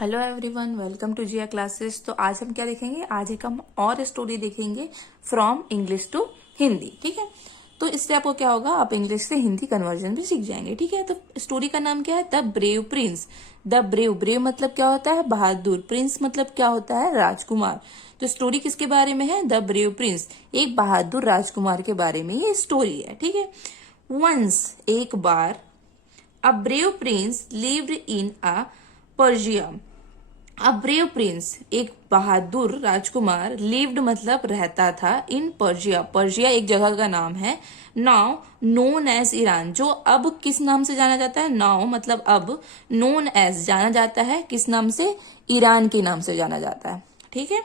Hello everyone, welcome to Jiya classes. तो आज हम क्या देखेंगे? आज एक हम और स्टोरी देखेंगे फ्रॉम इंग्लिश टू हिंदी। ठीक है, तो इससे आपको क्या होगा, आप इंग्लिश से हिंदी कन्वर्जन भी सीख जाएंगे। ठीक है, तो स्टोरी का नाम क्या है? The brave Prince. The brave, brave मतलब क्या होता है? बहादुर। प्रिंस मतलब क्या होता है? राजकुमार। तो स्टोरी किसके बारे में है? द ब्रेव प्रिंस, एक बहादुर राजकुमार के बारे में ये स्टोरी है। ठीक है, वंस, एक बार, a brave prince lived in a Persia. A brave prince, एक बहादुर राजकुमार, लिव्ड मतलब रहता था, इन पर्शिया। पर्शिया एक जगह का नाम है। नाउ नोन एज ईरान, जो अब किस नाम से जाना जाता है? नाउ मतलब अब, नोन एज जाना जाता है किस नाम से? ईरान के नाम से जाना जाता है। ठीक है,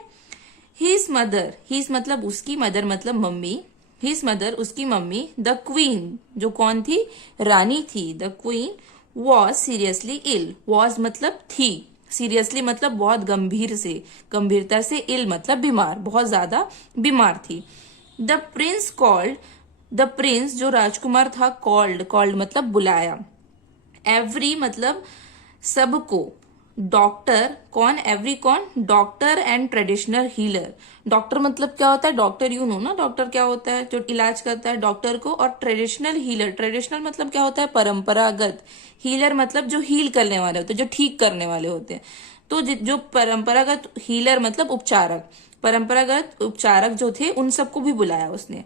हिज मदर, हिज मतलब उसकी, मदर मतलब मम्मी, हिज मदर उसकी मम्मी, द क्वीन जो कौन थी? रानी थी। The queen was seriously ill, was मतलब थी, सीरियसली मतलब बहुत गंभीर से, गंभीरता से, इल मतलब बीमार, बहुत ज्यादा बीमार थी। The Prince called, the Prince जो राजकुमार था, कॉल्ड, कॉल्ड मतलब बुलाया, एवरी मतलब सबको, डॉक्टर, कौन? एवरी कौन? Doctor and traditional healer. Doctor मतलब क्या होता है? डॉक्टर यू नो ना, डॉक्टर क्या होता है? जो इलाज करता है, डॉक्टर को। और ट्रेडिशनल हीलर, ट्रेडिशनल मतलब क्या होता है? परंपरागत। हीलर मतलब जो हील करने वाले होते हैं, जो ठीक करने वाले होते हैं। तो जो परंपरागत, हीलर मतलब उपचारक, परंपरागत उपचारक जो थे उन सबको भी बुलाया उसने।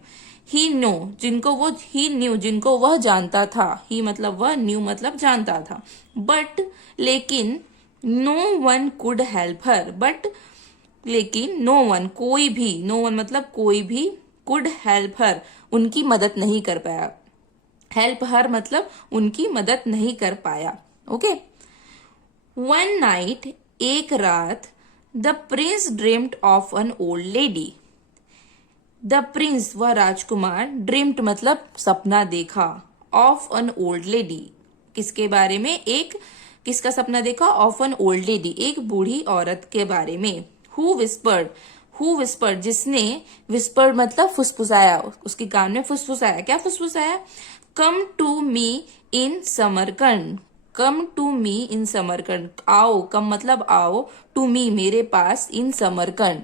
ही नो, जिनको वो, ही न्यू जिनको वह जानता था, ही मतलब वह, न्यू मतलब जानता था। बट लेकिन, no one could help her, but लेकिन, नो वन कोई भी, नो वन मतलब कोई भी, कुड हेल्प हर उनकी मदद नहीं कर पाया। हेल्प हर मतलब उनकी मदद नहीं कर पाया। ओके, वन नाइट, एक रात, the Prince dreamed of an old lady. The Prince वह राजकुमार, ड्रीम्ड मतलब सपना देखा, ऑफ एन ओल्ड लेडी किसके बारे में? एक, किसका सपना देखा? ऑफ एन ओल्ड लेडी, एक बूढ़ी औरत के बारे में। हु विस्पर्ड, हु विस्पर्ड जिसने, विस्पर्ड मतलब फुसफुसाया, उसके कान में फुसफुसाया। क्या फुसफुसाया? Come to me in Samarkand, come to me in Samarkand, आओ, कम मतलब आओ, टू मी मेरे पास, इन समरकंड,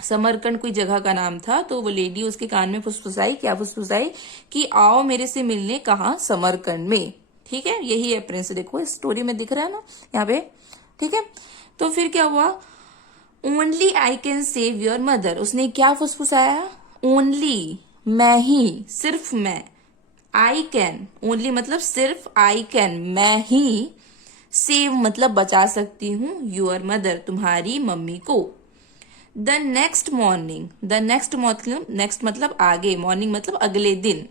समरकंड कोई जगह का नाम था। तो वो लेडी उसके कान में फुसफुसाई, क्या फुसफुसाई? कि आओ मेरे से मिलने, कहा? समरकंड में। ठीक है, यही है प्रिंस, देखो इस स्टोरी में दिख रहा है ना यहाँ पे। ठीक है, तो फिर क्या हुआ? Only I can save your mother, उसने क्या फुसफुसाया? ओनली, मैं ही, सिर्फ मैं, आई कैन, ओनली मतलब सिर्फ, आई कैन मतलब ही, सेव मतलब बचा सकती हूँ, योर मदर तुम्हारी मम्मी को। The next morning, the next मतलब, नेक्स्ट मतलब आगे, मॉर्निंग मतलब अगले दिन।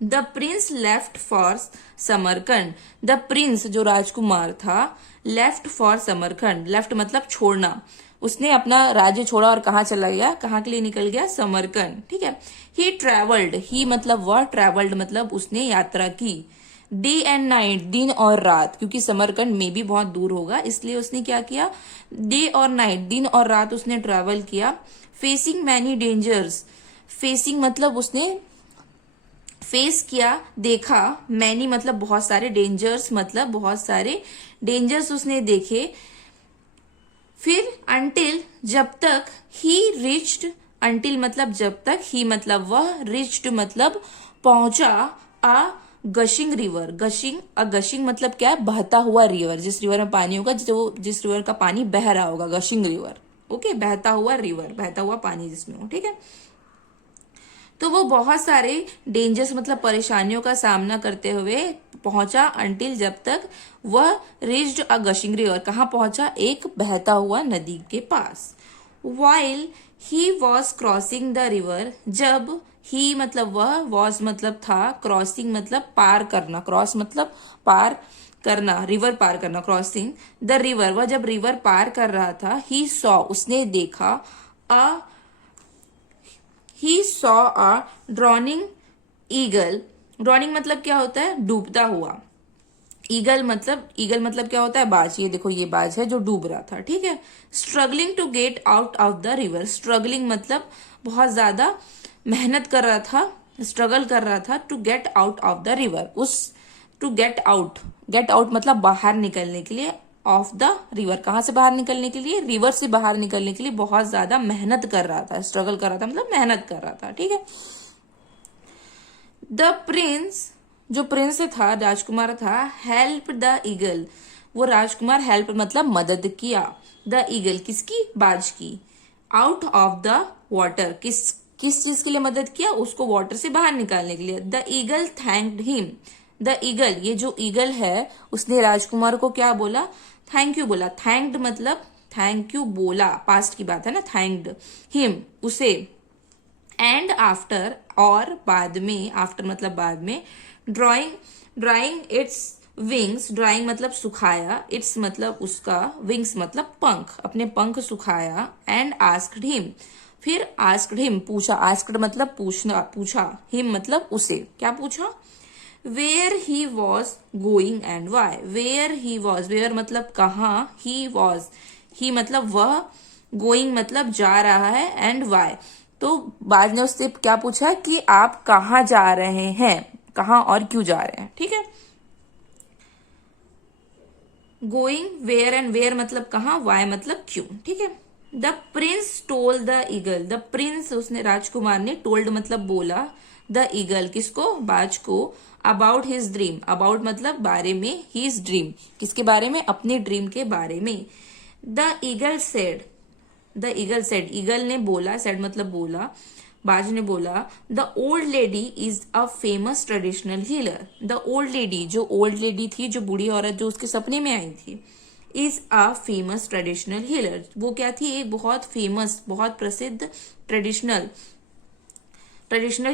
The Prince left for Samarkand, the Prince जो राजकुमार था, लेफ्ट फॉर समरकंड, लेफ्ट मतलब छोड़ना, उसने अपना राज्य छोड़ा और कहाँ चला गया? कहाँ के लिए निकल गया? समरकंद। ठीक है, ही ट्रेवल्ड, ही मतलब वह, ट्रेवल्ड मतलब उसने यात्रा की, डे एंड नाइट दिन और रात, क्योंकि समरकंद में भी बहुत दूर होगा इसलिए उसने क्या किया? डे और नाइट, दिन और रात उसने ट्रेवल किया। फेसिंग मैनी डेंजर्स, फेसिंग मतलब उसने फेस किया, देखा, मैनी मतलब बहुत सारे, डेंजर्स मतलब बहुत सारे, डेंजर्स उसने देखे। फिर अंटिल जब तक, ही रिच्ड, अंटिल मतलब जब तक, ही मतलब वह, रिच्ड मतलब पहुंचा, आ गशिंग रिवर, गशिंग, अ गशिंग मतलब क्या है? बहता हुआ रिवर, जिस रिवर में पानी होगा, जो जिस रिवर का पानी बह रहा होगा, गशिंग रिवर। ओके, बहता हुआ रिवर, बहता हुआ पानी जिसमें हो। ठीक है, तो वो बहुत सारे डेंजर्स मतलब परेशानियों का सामना करते हुए पहुंचा, अंटिल जब तक, वह रिच्ड अ गशिंग रिवर, कहाँ पहुंचा? एक बहता हुआ नदी के पास। While he was crossing the river, जब, ही मतलब वह, वॉज मतलब था, क्रॉसिंग मतलब पार करना, क्रॉस मतलब पार करना, रिवर पार करना, क्रॉसिंग द रिवर, वह जब रिवर पार कर रहा था, ही सॉ उसने देखा, a he saw a drowning eagle, drowning मतलब क्या होता है? डूबता हुआ। ईगल मतलब, ईगल मतलब क्या होता है? बाज, ये देखो ये बाज है जो डूब रहा था। ठीक है, struggling to get out of the river, struggling मतलब बहुत ज्यादा मेहनत कर रहा था, स्ट्रगल कर रहा था, to get out of the river, उस, to get out, get out मतलब बाहर निकलने के लिए, ऑफ द रिवर, कहाँ से बाहर निकलने के लिए, रिवर से बाहर निकलने के लिए बहुत ज्यादा मेहनत कर रहा था, स्ट्रगल कर रहा था, मतलब मेहनत कर रहा था, ठीक है। द प्रिंस, जो प्रिंस था, राजकुमार था, हेल्प द ईगल, वो राजकुमार हेल्प मतलब मदद किया, द ईगल किसकी, बाज की, आउट ऑफ द वाटर, किस चीज के लिए मदद किया, उसको वाटर से बाहर निकालने के लिए। The eagle thanked him, the eagle, ये जो ईगल है उसने राजकुमार को क्या बोला, थैंक यू बोला, थैंक्ड मतलब थैंक यू बोला, पास्ट की बात है ना, थैंक्ड हिम, उसे, एंड आफ्टर, और बाद में, आफ्टर मतलब बाद में, ड्राइंग इट्स विंग्स, ड्राइंग मतलब सुखाया, इट्स मतलब उसका, विंग्स मतलब पंख, अपने पंख सुखाया, एंड आस्क्ड हिम, फिर आस्क्ड हिम पूछा, आस्क्ड मतलब पूछना, पूछा, हिम मतलब उसे, क्या पूछा, where he was going and why, where he was, where मतलब कहाँ, ही वॉज, ही मतलब वह, गोइंग मतलब जा रहा है, एंड वाई, तो बाज ने उससे क्या पूछा कि आप कहाँ जा रहे हैं, कहाँ और क्यों जा रहे हैं, ठीक है। गोइंग, वेयर, एंड वेयर मतलब कहाँ, वाई मतलब क्यों, ठीक है। The Prince told the eagle, the Prince उसने, राजकुमार ने, टोल्ड मतलब बोला, द ईगल किसको, बाज को, अबाउट हिज ड्रीम, अबाउट मतलब बारे में, हिज ड्रीम किसके बारे में, अपने ड्रीम के बारे में। The eagle said, the eagle said, eagle ने बोला, सेड मतलब बोला, बाज ने बोला, the old lady is a famous traditional healer, the old lady, जो ओल्ड लेडी थी, जो बूढ़ी औरत जो उसके सपने में आई थी, is a famous traditional healer, वो क्या थी, एक बहुत फेमस, बहुत प्रसिद्ध ट्रेडिशनल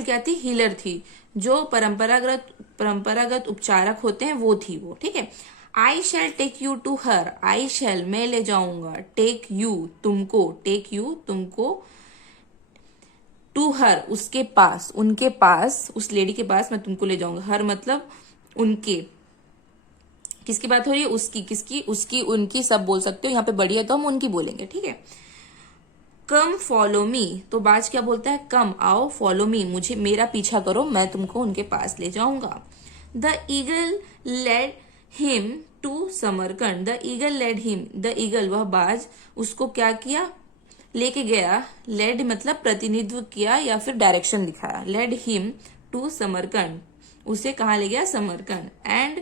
क्या थी, हीलर थी, जो परंपरागत उपचारक होते हैं वो थी वो, ठीक है। I shall take you to her, I shall मैं ले जाऊंगा, टेक यू तुमको, टेक यू तुमको, टू हर उसके पास, उनके पास, उस लेडी के पास मैं तुमको ले जाऊंगा, हर मतलब उनके, किसकी बात हो रही है, उसकी, किसकी, उसकी, उनकी, सब बोल सकते हो, यहाँ पे बड़ी है तो हम उनकी बोलेंगे, ठीक है। कम फॉलो मी, तो बाज क्या बोलता है, कम आओ, फॉलो मी मुझे, मेरा पीछा करो, मैं तुमको उनके पास ले जाऊंगा। The eagle led him to Samarkand, the eagle led him, the eagle वह बाज, उसको क्या किया, लेके गया, लेड मतलब प्रतिनिधित्व किया या फिर डायरेक्शन दिखाया, लेड हिम टू समरकंड, उसे कहाँ ले गया, Samarkand, and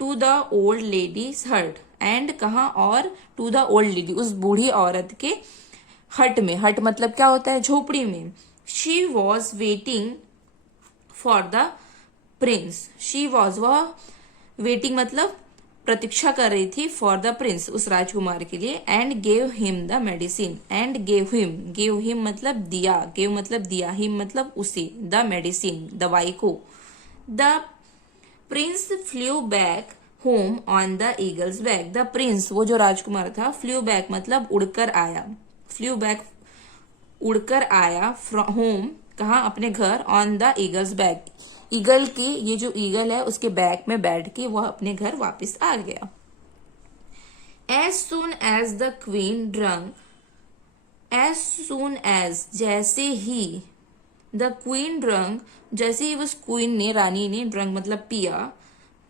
to the old lady's hut, and कहा, और टू द ओल्ड लेडी, उस बूढ़ी औरत के हट में, हट मतलब क्या होता है, झोपड़ी में। She was waiting for the Prince, she was वह, वेटिंग मतलब प्रतीक्षा कर रही थी, फॉर द प्रिंस उस राजकुमार के लिए, and gave him the medicine, and gave him मतलब दिया, गेव मतलब दिया, हिम मतलब उसे, द मेडिसिन दवाई को। The Prince flu back home on the eagles back, the Prince वो जो राजकुमार था, फ्लू बैक मतलब उड़कर आया, फ्लू बैक उड़कर आया, फ्रॉम होम कहा, अपने घर, on the eagles back, eagle के, ये जो ईगल है उसके बैक में बैठ के वह अपने घर वापस आ गया। As soon as the queen drunk, as soon as जैसे ही, द क्वीन ड्रंक जैसे ही उस क्वीन ने, रानी ने, ड्रंक मतलब पिया,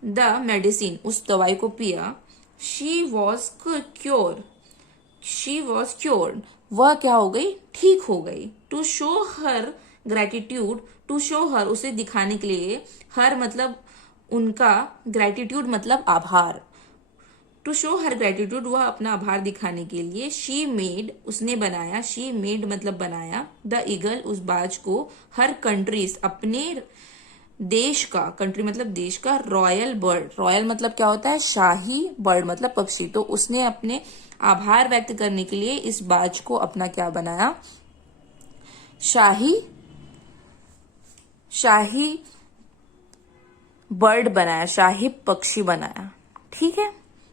द मेडिसिन उस दवाई को पिया, she was cure, she was cured वह क्या हो गई, ठीक हो गई। To show her gratitude, to show her उसे दिखाने के लिए, हर मतलब उनका, ग्रेटिट्यूड मतलब आभार, टू शो हर ग्रेटिट्यूड वह अपना आभार दिखाने के लिए, शी मेड उसने बनाया, शी मेड मतलब बनाया, द ईगल उस बाज को, हर कंट्रीज अपने देश का, कंट्री मतलब देश का, रॉयल बर्ड, रॉयल मतलब क्या होता है, शाही, बर्ड मतलब पक्षी, तो उसने अपने आभार व्यक्त करने के लिए इस बाज को अपना क्या बनाया, शाही बर्ड बनाया, शाही पक्षी बनाया, ठीक है।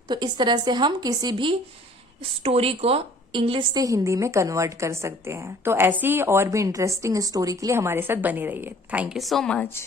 तो इस तरह से हम किसी भी स्टोरी को इंग्लिश से हिंदी में कन्वर्ट कर सकते हैं। तो ऐसी और भी इंटरेस्टिंग स्टोरी के लिए हमारे साथ बने रहिए। Thank you so much.